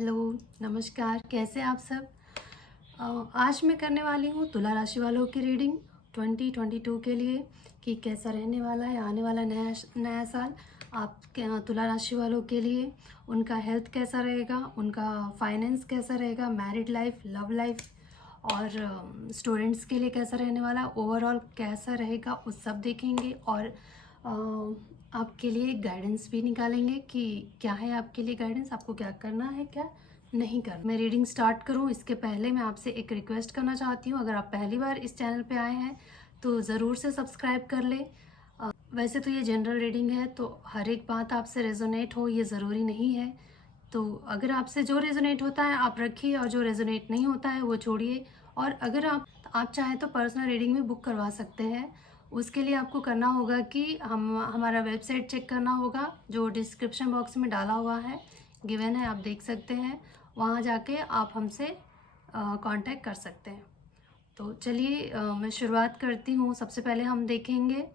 Hello, नमस्कार। कैसे आप सब। आज मैं करने वाली हूँ तुला राशि वालों की रीडिंग 2022 के लिए कि कैसा रहने वाला है आने वाला नया नया साल आप तुला राशि वालों के लिए। उनका हेल्थ कैसा रहेगा, उनका फाइनेंस कैसा रहेगा, मैरिड लाइफ, लव लाइफ और स्टूडेंट्स के लिए कैसा रहने वाला, ओवरऑल कैसा रहेगा, उस सब देखेंगे। और आपके लिए गाइडेंस भी निकालेंगे कि क्या है आपके लिए गाइडेंस, आपको क्या करना है क्या नहीं करना। मैं रीडिंग स्टार्ट करूं इसके पहले मैं आपसे एक रिक्वेस्ट करना चाहती हूं। अगर आप पहली बार इस चैनल पे आए हैं तो ज़रूर से सब्सक्राइब कर लें। वैसे तो ये जनरल रीडिंग है तो हर एक बात आपसे रेजोनेट हो ये ज़रूरी नहीं है। तो अगर आपसे जो रेजोनेट होता है आप रखिए और जो रेजोनेट नहीं होता है वो छोड़िए। और अगर आप चाहें तो पर्सनल रीडिंग भी बुक करवा सकते हैं। उसके लिए आपको करना होगा कि हमारा वेबसाइट चेक करना होगा जो डिस्क्रिप्शन बॉक्स में डाला हुआ है, गिवन है, आप देख सकते हैं। वहाँ जाके आप हमसे कांटेक्ट कर सकते हैं। तो चलिए मैं शुरुआत करती हूँ। सबसे पहले हम देखेंगे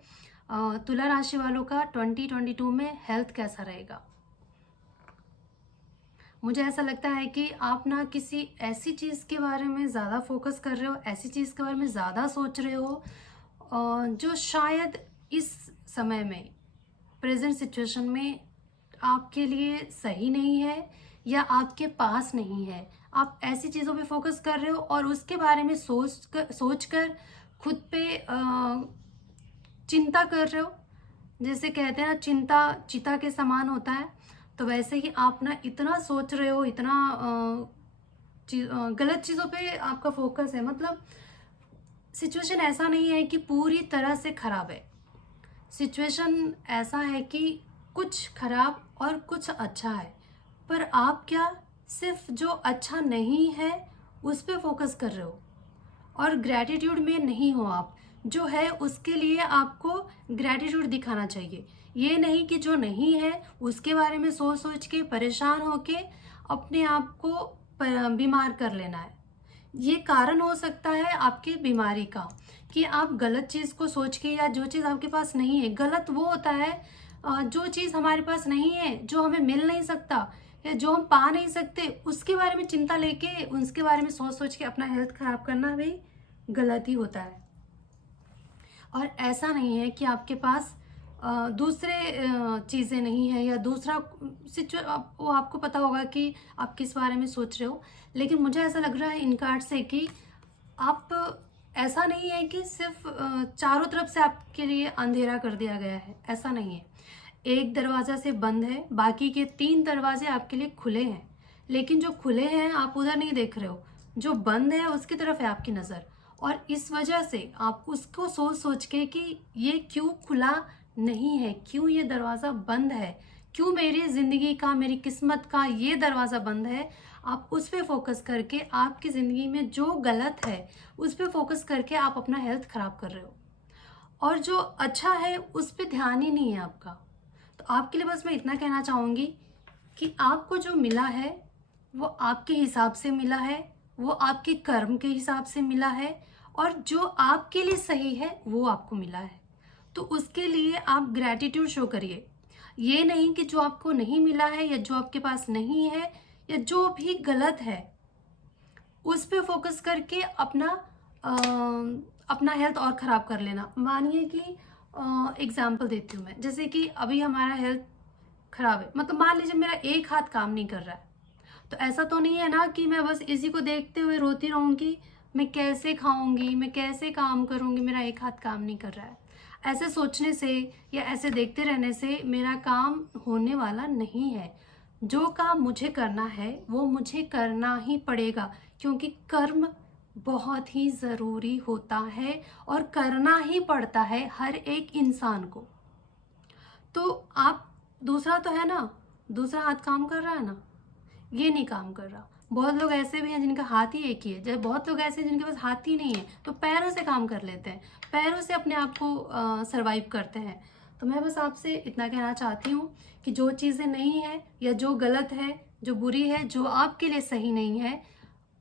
तुला राशि वालों का 2022 में हेल्थ कैसा रहेगा। मुझे ऐसा लगता है कि आप ना किसी ऐसी चीज़ के बारे में ज़्यादा फोकस कर रहे हो, ऐसी चीज़ के बारे में ज़्यादा सोच रहे हो जो शायद इस समय में, प्रेजेंट सिचुएशन में आपके लिए सही नहीं है या आपके पास नहीं है। आप ऐसी चीज़ों पे फोकस कर रहे हो और उसके बारे में सोच कर खुद पे चिंता कर रहे हो। जैसे कहते हैं ना, चिंता चिता के समान होता है। तो वैसे ही आप ना इतना सोच रहे हो, इतना गलत चीज़ों पे आपका फोकस है। मतलब सिचुएशन ऐसा नहीं है कि पूरी तरह से खराब है। सिचुएशन ऐसा है कि कुछ खराब और कुछ अच्छा है, पर आप क्या सिर्फ जो अच्छा नहीं है उस पे फोकस कर रहे हो और ग्रैटिट्यूड में नहीं हो। आप जो है उसके लिए आपको ग्रैटिट्यूड दिखाना चाहिए। ये नहीं कि जो नहीं है उसके बारे में सोच सोच के परेशान होके अपने आप को बीमार कर लेना है। ये कारण हो सकता है आपकी बीमारी का कि आप गलत चीज़ को सोच के, या जो चीज़ आपके पास नहीं है। गलत वो होता है जो चीज़ हमारे पास नहीं है, जो हमें मिल नहीं सकता या जो हम पा नहीं सकते, उसके बारे में चिंता लेके उसके बारे में सोच सोच के अपना हेल्थ खराब करना भी गलत ही होता है। और ऐसा नहीं है कि आपके पास दूसरे चीज़ें नहीं है या दूसरा वो आपको पता होगा कि आप किस बारे में सोच रहे हो। लेकिन मुझे ऐसा लग रहा है इन कार्ड से कि आप, ऐसा नहीं है कि सिर्फ चारों तरफ से आपके लिए अंधेरा कर दिया गया है, ऐसा नहीं है। एक दरवाजा से बंद है, बाकी के 3 दरवाजे आपके लिए खुले हैं। लेकिन जो खुले हैं आप उधर नहीं देख रहे हो, जो बंद है उसकी तरफ है आपकी नज़र। और इस वजह से आप उसको सोच सोच के कि ये क्यों खुला नहीं है, क्यों ये दरवाज़ा बंद है, क्यों मेरी ज़िंदगी का, मेरी किस्मत का ये दरवाज़ा बंद है, आप उस पर फोकस करके आपकी ज़िंदगी में जो गलत है उस पर फोकस करके आप अपना हेल्थ ख़राब कर रहे हो। और जो अच्छा है उस पर ध्यान ही नहीं है आपका। तो आपके लिए बस मैं इतना कहना चाहूँगी कि आपको जो मिला है वो आपके हिसाब से मिला है, वो आपके कर्म के हिसाब से मिला है, और जो आपके लिए सही है वो आपको मिला है। तो उसके लिए आप ग्रैटिट्यूड शो करिए। ये नहीं कि जो आपको नहीं मिला है या जो आपके पास नहीं है या जो भी गलत है उस पे फोकस करके अपना हेल्थ और ख़राब कर लेना। मानिए कि एग्जाम्पल देती हूँ मैं, जैसे कि अभी हमारा हेल्थ ख़राब है, मतलब मान लीजिए मेरा एक हाथ काम नहीं कर रहा है। तो ऐसा तो नहीं है ना कि मैं बस इसी को देखते हुए रोती रहूँगी, मैं कैसे खाऊंगी, मैं कैसे काम करूँगी, मेरा एक हाथ काम नहीं कर रहा है। ऐसे सोचने से या ऐसे देखते रहने से मेरा काम होने वाला नहीं है। जो काम मुझे करना है वो मुझे करना ही पड़ेगा, क्योंकि कर्म बहुत ही ज़रूरी होता है और करना ही पड़ता है हर एक इंसान को। तो आप, दूसरा तो है ना, दूसरा हाथ काम कर रहा है ना, ये नहीं काम कर रहा। बहुत लोग ऐसे भी हैं जिनका हाथ ही एक ही है, जब बहुत लोग ऐसे हैं जिनके पास हाथ ही नहीं है तो पैरों से काम कर लेते हैं, पैरों से अपने आप को सरवाइव करते हैं। तो मैं बस आपसे इतना कहना चाहती हूँ कि जो चीज़ें नहीं है या जो गलत है, जो बुरी है, जो आपके लिए सही नहीं है,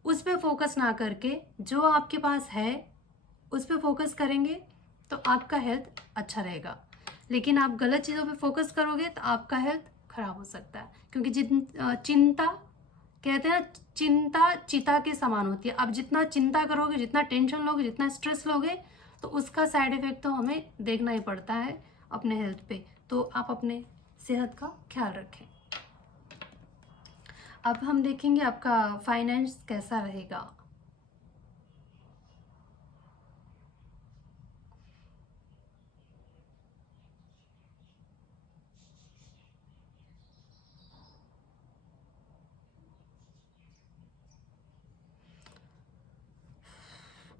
उस पर फोकस ना करके जो आपके पास है उस पर फोकस करेंगे तो आपका हेल्थ अच्छा रहेगा। लेकिन आप गलत चीज़ों पे फोकस करोगे तो आपका हेल्थ खराब हो सकता है, क्योंकि चिंता कहते हैं ना, चिंता चिता के समान होती है। आप जितना चिंता करोगे, जितना टेंशन लोगे, जितना स्ट्रेस लोगे, तो उसका साइड इफेक्ट तो हमें देखना ही पड़ता है अपने हेल्थ पे। तो आप अपने सेहत का ख्याल रखें। अब हम देखेंगे आपका फाइनेंस कैसा रहेगा।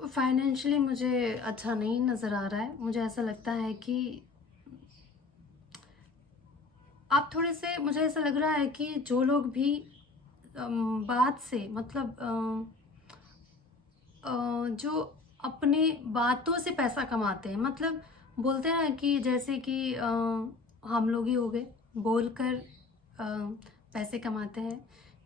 फाइनेंशियली मुझे अच्छा नहीं नज़र आ रहा है। मुझे ऐसा लगता है कि आप थोड़े से, मुझे ऐसा लग रहा है कि जो लोग भी बात से मतलब जो अपने बातों से पैसा कमाते हैं, मतलब बोलते हैं ना कि जैसे कि हम लोग ही हो गए, बोलकर पैसे कमाते हैं।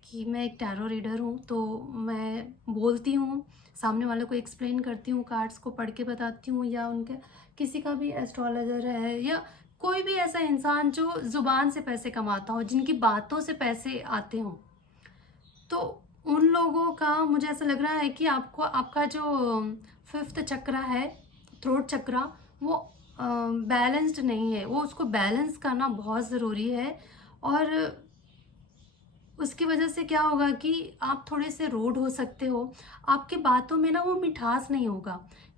कि मैं एक टैरो रीडर हूँ, तो मैं बोलती हूँ, सामने वाले को एक्सप्लेन करती हूँ, कार्ड्स को पढ़ के बताती हूँ, या उनके किसी का भी एस्ट्रोलॉजर है, या कोई भी ऐसा इंसान जो ज़ुबान से पैसे कमाता हो, जिनकी बातों से पैसे आते हों, तो उन लोगों का मुझे ऐसा लग रहा है कि आपको आपका जो फिफ्थ चक्र है, थ्रोट चक्र, वो बैलेंस्ड नहीं है। वो उसको बैलेंस करना बहुत ज़रूरी है। और उसकी वजह से क्या होगा कि आप थोड़े से रूड हो सकते हो, आपके बातों में ना वो मिठास नहीं होगा।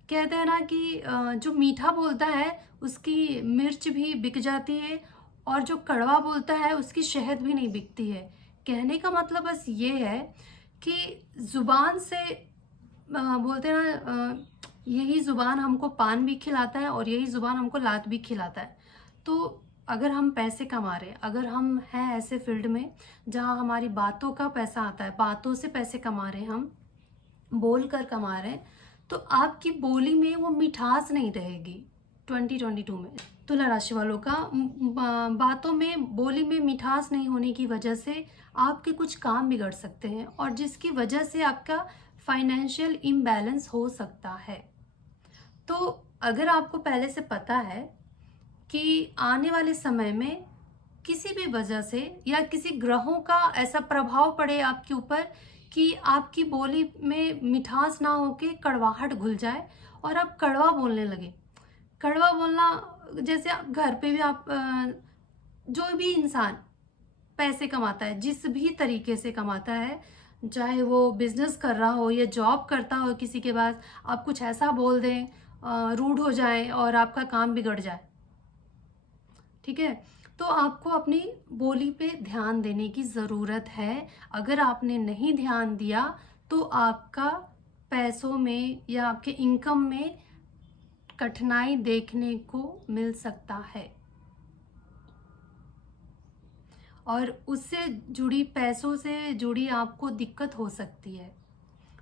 कहते हैं ना कि जो मीठा बोलता है उसकी मिर्च भी बिक जाती है, और जो कड़वा बोलता है उसकी शहद भी नहीं बिकती है। कहने का मतलब बस ये है कि जुबान से बोलते हैं ना, यही जुबान हमको पान भी खिलाता है और यही जुबान हमको लात भी खिलाता है। तो अगर हम पैसे कमा रहे हैं, अगर हम हैं ऐसे फील्ड में जहाँ हमारी बातों का पैसा आता है, बातों से पैसे कमा रहे हैं, हम बोल कर कमा रहे हैं, तो आपकी बोली में वो मिठास नहीं रहेगी 2022 में। तुला राशि वालों का बातों में, बोली में मिठास नहीं होने की वजह से आपके कुछ काम बिगड़ सकते हैं, और जिसकी वजह से आपका फाइनेंशियल इम्बैलेंस हो सकता है। तो अगर आपको पहले से पता है कि आने वाले समय में किसी भी वजह से या किसी ग्रहों का ऐसा प्रभाव पड़े आपके ऊपर कि आपकी बोली में मिठास ना होके कड़वाहट घुल जाए और आप कड़वा बोलने लगे। कड़वा बोलना, जैसे आप घर पे भी आप जो भी इंसान पैसे कमाता है, जिस भी तरीके से कमाता है, चाहे वो बिजनेस कर रहा हो या जॉब करता हो, किसी के पास आप कुछ ऐसा बोल दें, रूड हो जाए और आपका काम बिगड़ जाए, ठीक है। तो आपको अपनी बोली पे ध्यान देने की ज़रूरत है। अगर आपने नहीं ध्यान दिया तो आपका पैसों में या आपके इनकम में कठिनाई देखने को मिल सकता है, और उससे जुड़ी, पैसों से जुड़ी आपको दिक्कत हो सकती है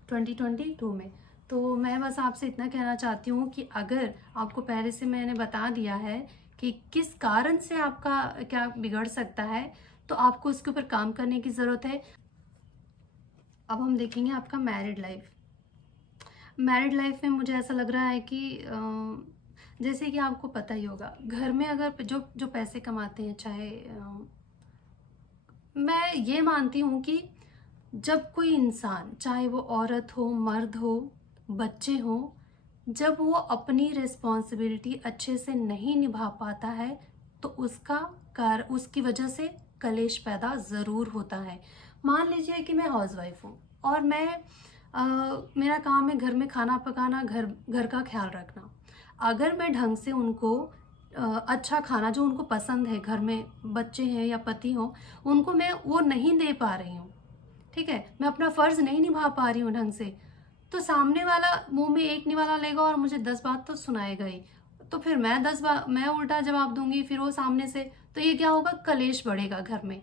2022 में। तो मैं बस आपसे इतना कहना चाहती हूँ कि अगर आपको पहले से मैंने बता दिया है कि किस कारण से आपका क्या बिगड़ सकता है, तो आपको उसके ऊपर काम करने की ज़रूरत है। अब हम देखेंगे आपका मैरिड लाइफ। मैरिड लाइफ में मुझे ऐसा लग रहा है कि जैसे कि आपको पता ही होगा, घर में अगर जो जो पैसे कमाते हैं, चाहे मैं ये मानती हूँ कि जब कोई इंसान, चाहे वो औरत हो, मर्द हो, बच्चे हो, जब वो अपनी रिस्पॉन्सिबिलिटी अच्छे से नहीं निभा पाता है, तो उसकी वजह से कलेश पैदा ज़रूर होता है। मान लीजिए कि मैं हाउसवाइफ हूँ और मैं मेरा काम है घर में खाना पकाना, घर घर का ख्याल रखना। अगर मैं ढंग से उनको अच्छा खाना जो उनको पसंद है, घर में बच्चे हैं या पति हो, उनको मैं वो नहीं दे पा रही हूँ, ठीक है, मैं अपना फ़र्ज़ नहीं निभा पा रही हूँ ढंग से, तो सामने वाला मुंह में एक निवाला लेगा और मुझे 10 बात तो सुनाएगा ही। तो फिर मैं 10 बार मैं उल्टा जवाब दूंगी, फिर वो सामने से, तो ये क्या होगा, कलेश बढ़ेगा घर में।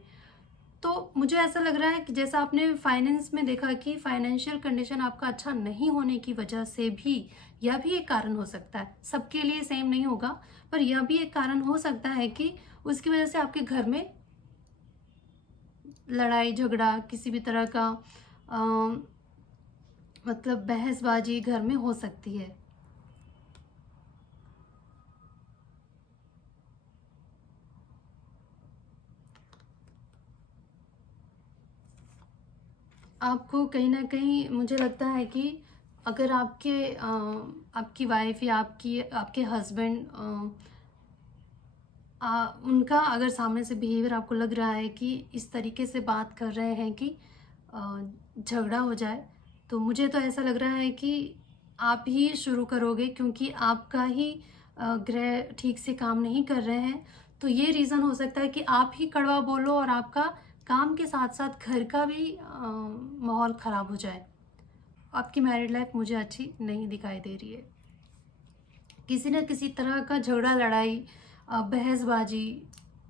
तो मुझे ऐसा लग रहा है कि जैसा आपने फाइनेंस में देखा कि फाइनेंशियल कंडीशन आपका अच्छा नहीं होने की वजह से भी, यह भी एक कारण हो सकता है, सबके लिए सेम नहीं होगा, पर यह भी एक कारण हो सकता है कि उसकी वजह से आपके घर में लड़ाई झगड़ा, किसी भी तरह का अ, मतलब बहसबाजी घर में हो सकती है। आपको कहीं न कहीं मुझे लगता है कि अगर आपकी वाइफ़ या आपके हस्बैंड उनका अगर सामने से बिहेवियर आपको लग रहा है कि इस तरीके से बात कर रहे हैं कि झगड़ा हो जाए, तो मुझे तो ऐसा लग रहा है कि आप ही शुरू करोगे, क्योंकि आपका ही ग्रह ठीक से काम नहीं कर रहे हैं। तो ये रीज़न हो सकता है कि आप ही कड़वा बोलो और आपका काम के साथ-साथ घर का भी माहौल ख़राब हो जाए। आपकी मैरिड लाइफ़ मुझे अच्छी नहीं दिखाई दे रही है। किसी न किसी तरह का झगड़ा लड़ाई, बहसबाजी,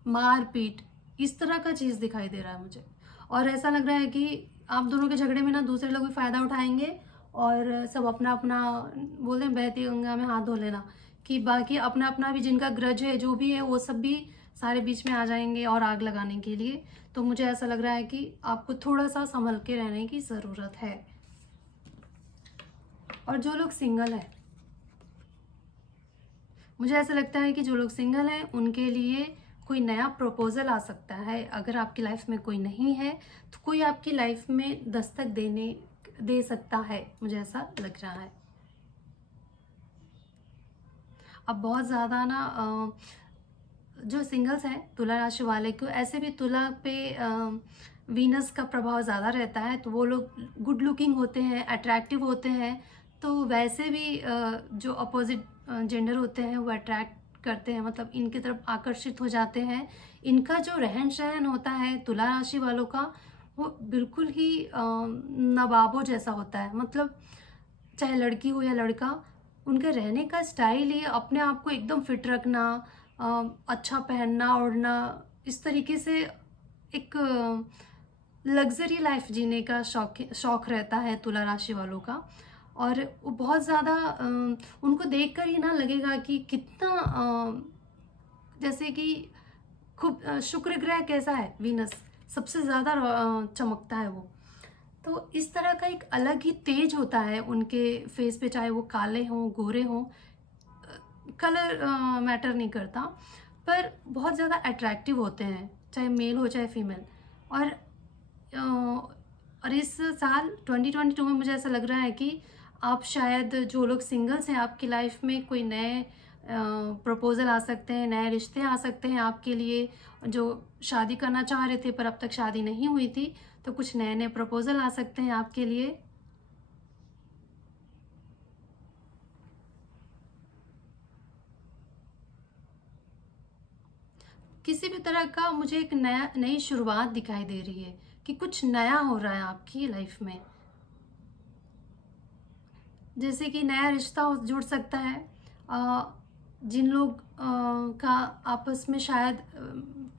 मार-पीट, इस तरह का चीज़ दिखाई दे रहा है मुझे। और ऐसा लग रहा है कि आप दोनों के झगड़े में ना दूसरे लोग भी फ़ायदा उठाएँगे और सब अपना-अपना बोलते हैं बहती गंगा में हाथ धो लेना, कि बाकी अपना-अपना भी जिनका ग्रज है, जो भी है, वो सब भी सारे बीच में आ जाएँगे और आग लगाने के लिए। तो मुझे ऐसा लग रहा है कि आपको थोड़ा-सा सँभल के रहने की ज़रूरत है। और जो लोग सिंगल हैं, मुझे ऐसा लगता है कि जो लोग सिंगल हैं उनके लिए कोई नया प्रपोज़ल आ सकता है। अगर आपकी लाइफ में कोई नहीं है, तो कोई आपकी लाइफ में दस्तक दे सकता है, मुझे ऐसा लग रहा है। अब बहुत ज़्यादा ना जो सिंगल्स हैं तुला राशि वाले को, ऐसे भी तुला पे वीनस का प्रभाव ज़्यादा रहता है, तो वो लोग गुड लुकिंग होते हैं, अट्रैक्टिव होते हैं। तो वैसे भी जो अपोजिट जेंडर होते हैं वो अट्रैक्ट करते हैं, मतलब इनकी तरफ आकर्षित हो जाते हैं। इनका जो रहन सहन होता है तुला राशि वालों का, वो बिल्कुल ही नवाबों जैसा होता है। मतलब चाहे लड़की हो या लड़का, उनके रहने का स्टाइल ही अपने आप को एकदम फिट रखना, अच्छा पहनना ओढ़ना, इस तरीके से एक लग्जरी लाइफ जीने का शौक रहता है तुला राशि वालों का। और वो बहुत ज़्यादा उनको देखकर ही ना लगेगा कि कितना जैसे कि खूब शुक्र ग्रह कैसा है, वीनस सबसे ज़्यादा चमकता है वो। तो इस तरह का एक अलग ही तेज होता है उनके फेस पे, चाहे वो काले हों, गोरे हों, कलर मैटर नहीं करता, पर बहुत ज़्यादा अट्रैक्टिव होते हैं, चाहे मेल हो चाहे फीमेल। और और इस साल 2022 में मुझे ऐसा लग रहा है कि आप शायद, जो लोग सिंगल्स हैं, आपकी लाइफ में कोई नए प्रपोजल आ सकते हैं, नए रिश्ते आ सकते हैं आपके लिए। जो शादी करना चाह रहे थे पर अब तक शादी नहीं हुई थी, तो कुछ नए नए प्रपोजल आ सकते हैं आपके लिए। किसी भी तरह का मुझे एक नई शुरुआत दिखाई दे रही है कि कुछ नया हो रहा है आपकी लाइफ में। जैसे कि नया रिश्ता जुड़ सकता है। जिन लोग का आपस में शायद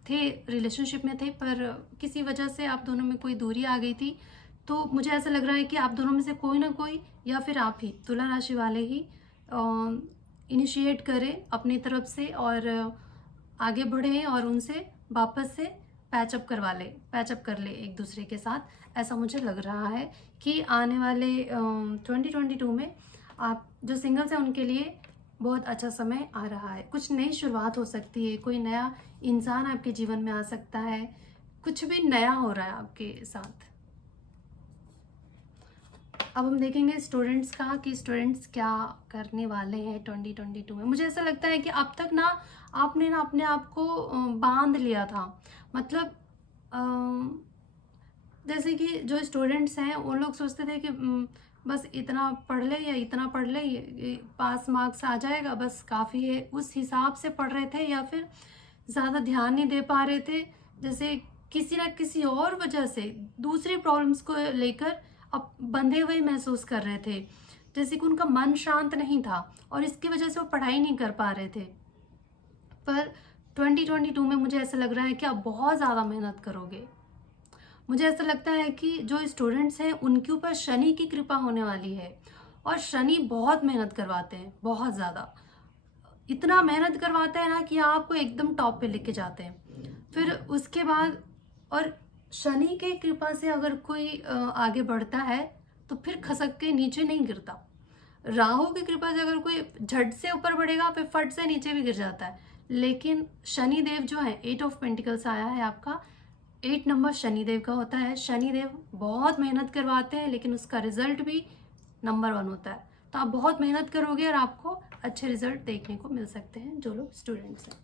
थे, रिलेशनशिप में थे, पर किसी वजह से आप दोनों में कोई दूरी आ गई थी, तो मुझे ऐसा लग रहा है कि आप दोनों में से कोई ना कोई, या फिर आप ही तुला राशि वाले ही इनिशिएट करें अपनी तरफ से और आगे बढ़े और उनसे वापस से पैचअप कर ले एक दूसरे के साथ। ऐसा मुझे लग रहा है कि आने वाले 2022 में आप जो सिंगल्स हैं उनके लिए बहुत अच्छा समय आ रहा है। कुछ नई शुरुआत हो सकती है, कोई नया इंसान आपके जीवन में आ सकता है, कुछ भी नया हो रहा है आपके साथ। अब हम देखेंगे स्टूडेंट्स का कि स्टूडेंट्स क्या करने वाले हैं 2022 में। मुझे ऐसा लगता है कि अब तक ना आपने ना अपने आप को बांध लिया था। मतलब जैसे कि जो स्टूडेंट्स हैं वो लोग सोचते थे कि बस इतना पढ़ ले या इतना पढ़ ले, ये पास मार्क्स आ जाएगा बस काफ़ी है, उस हिसाब से पढ़ रहे थे, या फिर ज़्यादा ध्यान नहीं दे पा रहे थे। जैसे किसी ना किसी और वजह से दूसरी प्रॉब्लम्स को लेकर अब बंधे हुए महसूस कर रहे थे, जैसे कि उनका मन शांत नहीं था और इसकी वजह से वो पढ़ाई नहीं कर पा रहे थे। पर 2022 में मुझे ऐसा लग रहा है कि आप बहुत ज़्यादा मेहनत करोगे। मुझे ऐसा लगता है कि जो स्टूडेंट्स हैं उनके ऊपर शनि की कृपा होने वाली है, और शनि बहुत मेहनत करवाते हैं, बहुत ज़्यादा। इतना मेहनत करवाते हैं ना कि आपको एकदम टॉप पे लेके जाते हैं। फिर उसके बाद, और शनि के कृपा से अगर कोई आगे बढ़ता है तो फिर खसक के नीचे नहीं गिरता। राहु की कृपा से अगर कोई झट से ऊपर बढ़ेगा फिर फट से नीचे भी गिर जाता है। लेकिन शनि देव जो है, 8 ऑफ पेंटिकल्स आया है आपका, 8 नंबर शनिदेव का होता है। शनिदेव बहुत मेहनत करवाते हैं लेकिन उसका रिजल्ट भी नंबर 1 होता है। तो आप बहुत मेहनत करोगे और आपको अच्छे रिजल्ट देखने को मिल सकते हैं जो लोग स्टूडेंट्स हैं।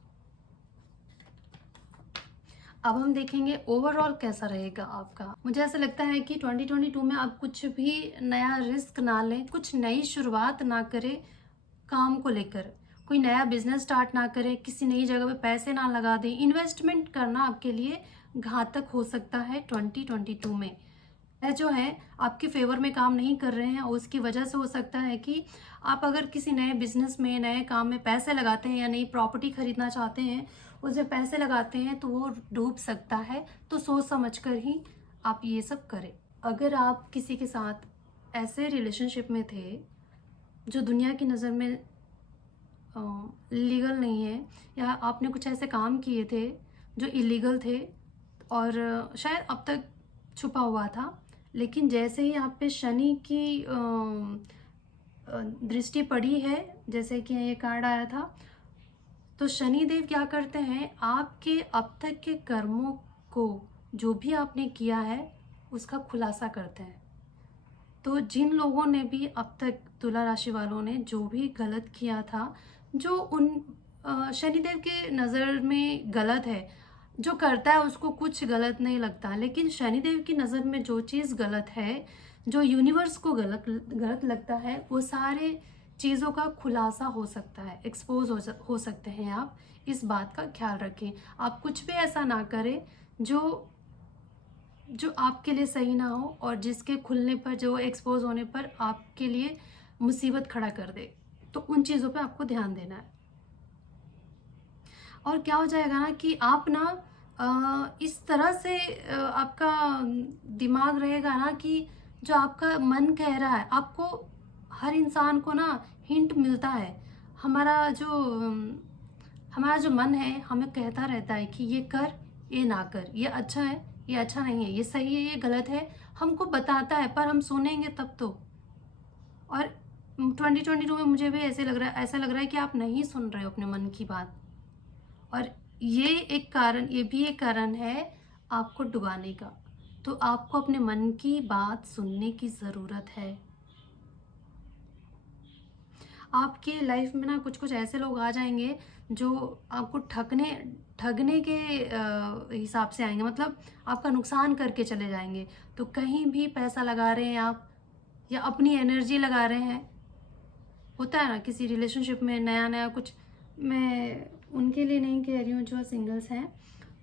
अब हम देखेंगे ओवरऑल कैसा रहेगा आपका। मुझे ऐसा लगता है कि 2022 में आप कुछ भी नया रिस्क ना लें, कुछ नई शुरुआत ना करें काम को लेकर, कोई नया बिजनेस स्टार्ट ना करें, किसी नई जगह पे पैसे ना लगा दें। इन्वेस्टमेंट करना आपके लिए घातक हो सकता है 2022 में। है जो है आपके फेवर में काम नहीं कर रहे हैं और उसकी वजह से हो सकता है कि आप अगर किसी नए बिजनेस में, नए काम में पैसे लगाते हैं या नई प्रॉपर्टी खरीदना चाहते हैं, उसमें पैसे लगाते हैं तो वो डूब सकता है। तो सोच समझ कर ही आप ये सब करें। अगर आप किसी के साथ ऐसे रिलेशनशिप में थे जो दुनिया की नज़र में लीगल नहीं है, या आपने कुछ ऐसे काम किए थे जो इलीगल थे और शायद अब तक छुपा हुआ था, लेकिन जैसे ही आप पे शनि की दृष्टि पड़ी है, जैसे कि ये कार्ड आया था, तो शनि देव क्या करते हैं, आपके अब तक के कर्मों को, जो भी आपने किया है उसका खुलासा करते हैं। तो जिन लोगों ने भी अब तक, तुला राशि वालों ने जो भी गलत किया था, जो उन शनिदेव के नज़र में गलत है, जो करता है उसको कुछ गलत नहीं लगता, लेकिन शनिदेव की नज़र में जो चीज़ गलत है, जो यूनिवर्स को गलत गलत लगता है, वो सारे चीज़ों का खुलासा हो सकता है, एक्सपोज हो सकते हैं। आप इस बात का ख्याल रखें। आप कुछ भी ऐसा ना करें जो जो आपके लिए सही ना हो और जिसके खुलने पर, जो एक्सपोज होने पर आपके लिए मुसीबत खड़ा कर दे। तो उन चीज़ों पे आपको ध्यान देना है। और क्या हो जाएगा ना कि आप ना इस तरह से आपका दिमाग रहेगा ना कि जो आपका मन कह रहा है, आपको हर इंसान को ना हिंट मिलता है। हमारा जो हमारा जो मन है हमें कहता रहता है कि ये कर, ये ना कर, ये अच्छा है, ये अच्छा नहीं है, ये सही है, ये गलत है, हमको बताता है, पर हम सुनेंगे तब तो। और 2022 में मुझे भी ऐसा लग रहा है कि आप नहीं सुन रहे हो अपने मन की बात। और ये भी एक कारण है आपको डुबाने का। तो आपको अपने मन की बात सुनने की ज़रूरत है। आपके लाइफ में ना कुछ कुछ ऐसे लोग आ जाएंगे जो आपको ठगने के हिसाब से आएंगे, मतलब आपका नुकसान करके चले जाएंगे। तो कहीं भी पैसा लगा रहे हैं आप, या अपनी एनर्जी लगा रहे हैं, होता है ना किसी रिलेशनशिप में नया नया कुछ। मैं उनके लिए नहीं कह रही हूँ जो सिंगल्स हैं,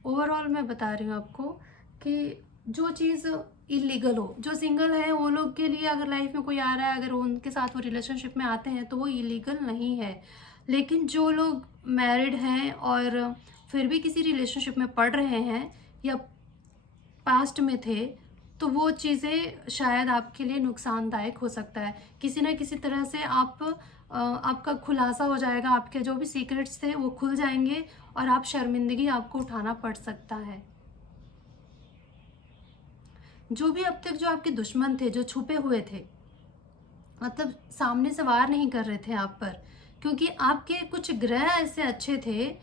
ओवरऑल मैं बता रही हूँ आपको कि जो चीज़ इलीगल हो, जो सिंगल है वो लोग के लिए अगर लाइफ में कोई आ रहा है, अगर उनके साथ वो रिलेशनशिप में आते हैं तो वो इलीगल नहीं है। लेकिन जो लोग मैरिड हैं और फिर भी किसी रिलेशनशिप में पड़ रहे हैं या पास्ट में थे, तो वो चीज़ें शायद आपके लिए नुकसानदायक हो सकता है। किसी ना किसी तरह से आपका खुलासा हो जाएगा, आपके जो भी सीक्रेट्स थे वो खुल जाएंगे और आप शर्मिंदगी आपको उठाना पड़ सकता है। जो भी अब तक जो आपके दुश्मन थे, जो छुपे हुए थे, मतलब सामने से वार नहीं कर रहे थे आप पर, क्योंकि आपके कुछ ग्रह ऐसे अच्छे थे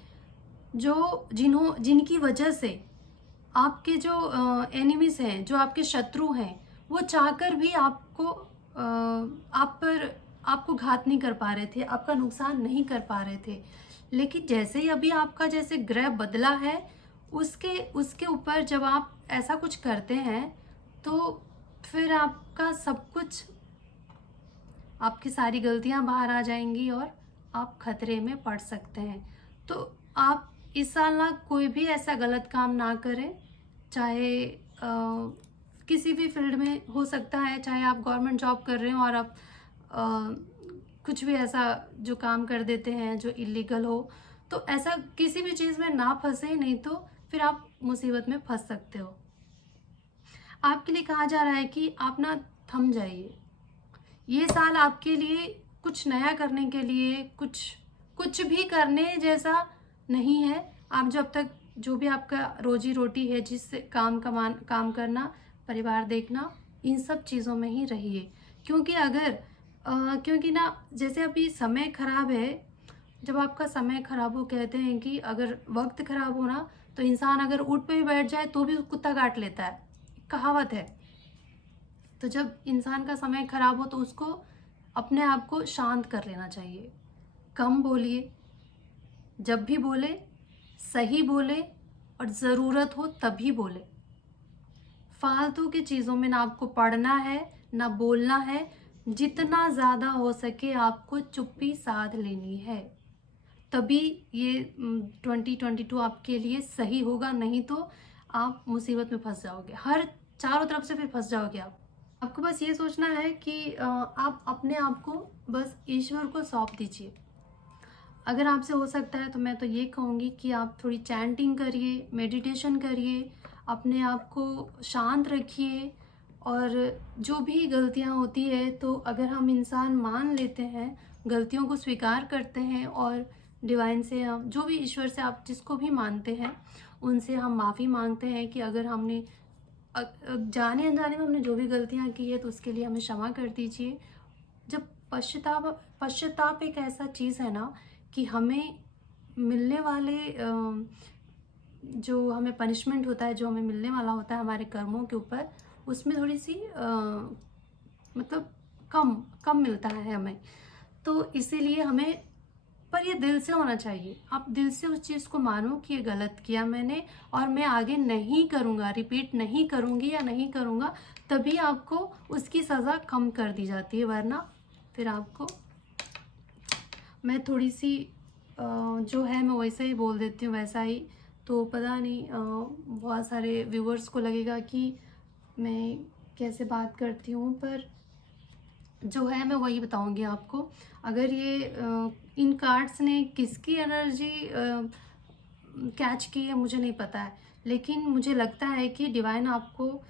जो जिनकी वजह से आपके जो एनिमीज हैं, जो आपके शत्रु हैं, वो चाहकर भी आपको घात नहीं कर पा रहे थे, आपका नुकसान नहीं कर पा रहे थे। लेकिन जैसे ही अभी आपका जैसे ग्रह बदला है, उसके उसके ऊपर जब आप ऐसा कुछ करते हैं तो फिर आपका सब कुछ, आपकी सारी गलतियां बाहर आ जाएंगी और आप खतरे में पड़ सकते हैं। तो आप इस साल ना कोई भी ऐसा गलत काम ना करें, चाहे किसी भी फील्ड में हो सकता है, चाहे आप गवर्नमेंट जॉब कर रहे हो और आप कुछ भी ऐसा जो काम कर देते हैं जो इलीगल हो, तो ऐसा किसी भी चीज़ में ना फंसे, नहीं तो फिर आप मुसीबत में फंस सकते हो। आपके लिए कहा जा रहा है कि आप ना थम जाइए। ये साल आपके लिए कुछ नया करने के लिए, कुछ भी करने जैसा नहीं है। आप जब तक जो भी आपका रोजी रोटी है, जिससे काम करना, परिवार देखना, इन सब चीज़ों में ही रहिए। क्योंकि ना जैसे अभी समय खराब है, जब आपका समय खराब हो, कहते हैं कि अगर वक्त खराब हो ना तो इंसान अगर ऊँट पे भी बैठ जाए तो भी कुत्ता काट लेता है, कहावत है। तो जब इंसान का समय खराब हो तो उसको अपने आप को शांत कर लेना चाहिए। कम बोलिए, जब भी बोले सही बोले, और ज़रूरत हो तभी बोले। फालतू की चीज़ों में ना आपको पढ़ना है ना बोलना है। जितना ज़्यादा हो सके आपको चुप्पी साध लेनी है, तभी ये 2022 आपके लिए सही होगा। नहीं तो आप मुसीबत में फंस जाओगे, हर चारों तरफ से फिर फंस जाओगे आप। आपको बस ये सोचना है कि आप अपने आप को बस ईश्वर को सौंप दीजिए। अगर आपसे हो सकता है तो मैं तो ये कहूँगी कि आप थोड़ी चैंटिंग करिए, मेडिटेशन करिए, अपने आप को शांत रखिए। और जो भी गलतियाँ होती है तो अगर हम इंसान मान लेते हैं, गलतियों को स्वीकार करते हैं और डिवाइन से, हम जो भी ईश्वर से आप जिसको भी मानते हैं उनसे हम माफ़ी मांगते हैं कि अगर हमने जाने अनजाने में हमने जो भी गलतियाँ की है तो उसके लिए हमें क्षमा कर दीजिए। जब पश्चाताप एक ऐसा चीज़ है ना कि हमें मिलने वाले जो हमें पनिशमेंट होता है, जो हमें मिलने वाला होता है हमारे कर्मों के ऊपर, उसमें थोड़ी सी मतलब कम कम मिलता है हमें। तो इसीलिए हमें, पर ये दिल से होना चाहिए। आप दिल से उस चीज़ को मानो कि ये गलत किया मैंने और मैं आगे नहीं करूँगा, रिपीट नहीं करूँगी या नहीं करूँगा, तभी आपको उसकी सज़ा कम कर दी जाती है। वरना फिर आपको, मैं थोड़ी सी जो है मैं वैसा ही बोल देती हूँ, वैसा ही। तो पता नहीं बहुत सारे व्यूअर्स को लगेगा कि मैं कैसे बात करती हूँ, पर जो है मैं वही बताऊंगी आपको। अगर ये इन कार्ड्स ने किसकी एनर्जी कैच की है मुझे नहीं पता है, लेकिन मुझे लगता है कि डिवाइन आपको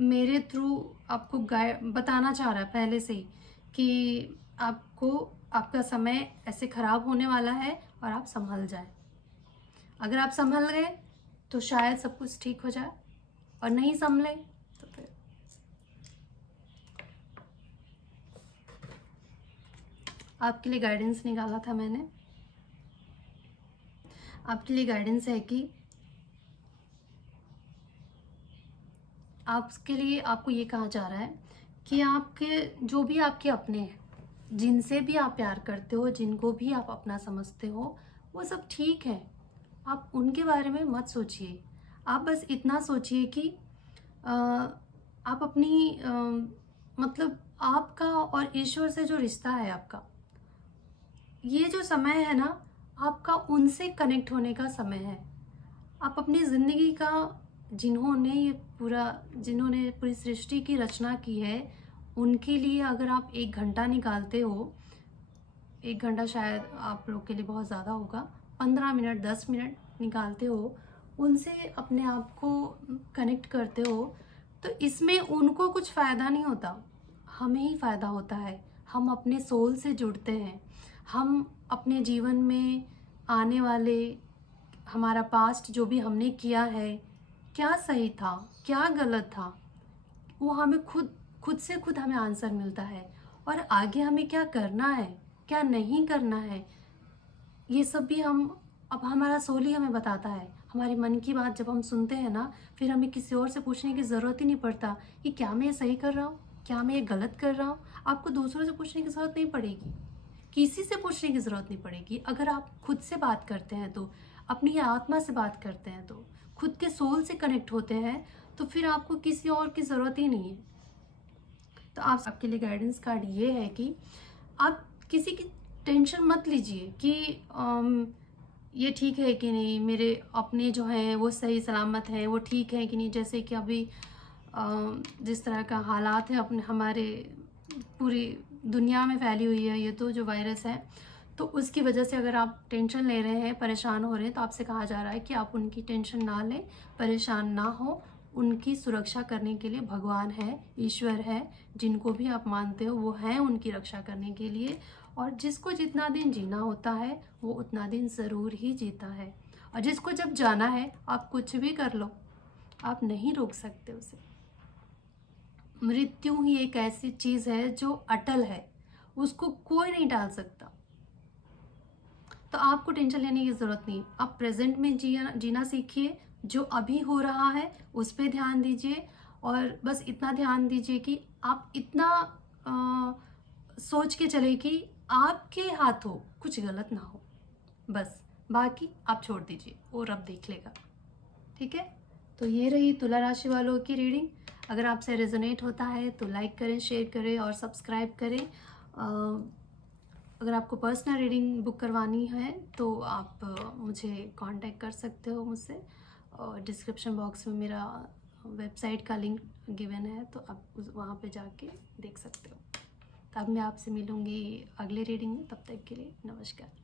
मेरे थ्रू आपको बताना चाह रहा है पहले से ही कि आपको, आपका समय ऐसे ख़राब होने वाला है और आप संभल जाए। अगर आप संभल गए तो शायद सब कुछ ठीक हो जाए, और नहीं संभले तो फिर आपके लिए गाइडेंस निकाला था मैंने। आपके लिए गाइडेंस है कि आपके लिए, आपको ये कहा जा रहा है कि आपके जो भी आपके अपने हैं, जिनसे भी आप प्यार करते हो, जिनको भी आप अपना समझते हो, वो सब ठीक है। आप उनके बारे में मत सोचिए। आप बस इतना सोचिए कि अ, आप अपनी मतलब आपका और ईश्वर से जो रिश्ता है आपका, ये जो समय है ना, आपका उनसे कनेक्ट होने का समय है। आप अपनी ज़िंदगी का, जिन्होंने पूरी सृष्टि की रचना की है, उनके लिए अगर आप 1 घंटा निकालते हो, 1 घंटा शायद आप लोग के लिए बहुत ज़्यादा होगा, 15 मिनट 10 मिनट निकालते हो, उनसे अपने आप को कनेक्ट करते हो, तो इसमें उनको कुछ फ़ायदा नहीं होता, हमें ही फ़ायदा होता है। हम अपने सोल से जुड़ते हैं। हम अपने जीवन में आने वाले, हमारा पास्ट जो भी हमने किया है, क्या सही था क्या गलत था, वो हमें खुद से खुद हमें आंसर मिलता है। और आगे हमें क्या करना है क्या नहीं करना है, ये सब भी हम, अब हमारा सोल ही हमें बताता है। हमारे मन की बात जब हम सुनते हैं ना, फिर हमें किसी और से पूछने की ज़रूरत ही नहीं पड़ता कि क्या मैं ये सही कर रहा हूँ, क्या मैं ये गलत कर रहा हूँ। आपको दूसरों से पूछने की ज़रूरत नहीं पड़ेगी, किसी से पूछने की ज़रूरत नहीं पड़ेगी। अगर आप खुद से बात करते हैं तो, अपनी आत्मा से बात करते हैं तो, खुद के सोल से कनेक्ट होते हैं, तो फिर आपको किसी और की ज़रूरत ही नहीं है। तो आपके लिए गाइडेंस कार्ड ये है कि आप किसी की टेंशन मत लीजिए कि ये ठीक है कि नहीं, मेरे अपने जो हैं वो सही सलामत हैं, वो ठीक है कि नहीं। जैसे कि अभी जिस तरह का हालात है अपने, हमारे पूरी दुनिया में फैली हुई है ये तो जो वायरस है, तो उसकी वजह से अगर आप टेंशन ले रहे हैं, परेशान हो रहे हैं, तो आपसे कहा जा रहा है कि आप उनकी टेंशन ना लें, परेशान ना हो। उनकी सुरक्षा करने के लिए भगवान है, ईश्वर है, जिनको भी आप मानते हो वो हैं उनकी रक्षा करने के लिए। और जिसको जितना दिन जीना होता है वो उतना दिन ज़रूर ही जीता है। और जिसको जब जाना है, आप कुछ भी कर लो, आप नहीं रोक सकते उसे। मृत्यु ही एक ऐसी चीज़ है जो अटल है, उसको कोई नहीं टाल सकता। तो आपको टेंशन लेने की ज़रूरत नहीं। आप प्रेजेंट में जीना सीखिए, जो अभी हो रहा है उस पे ध्यान दीजिए, और बस इतना ध्यान दीजिए कि आप इतना सोच के चले कि आपके हाथों कुछ गलत ना हो, बस। बाकी आप छोड़ दीजिए, वो रब देख लेगा। ठीक है, तो ये रही तुला राशि वालों की रीडिंग। अगर आपसे रेजोनेट होता है तो लाइक करें, शेयर करें और सब्सक्राइब करें। अगर आपको पर्सनल रीडिंग बुक करवानी है तो आप मुझे कांटेक्ट कर सकते हो मुझसे, और डिस्क्रिप्शन बॉक्स में मेरा वेबसाइट का लिंक गिवन है, तो आप वहाँ पे जाके देख सकते हो। तब मैं आपसे मिलूँगी अगले रीडिंग में, तब तक के लिए नमस्कार।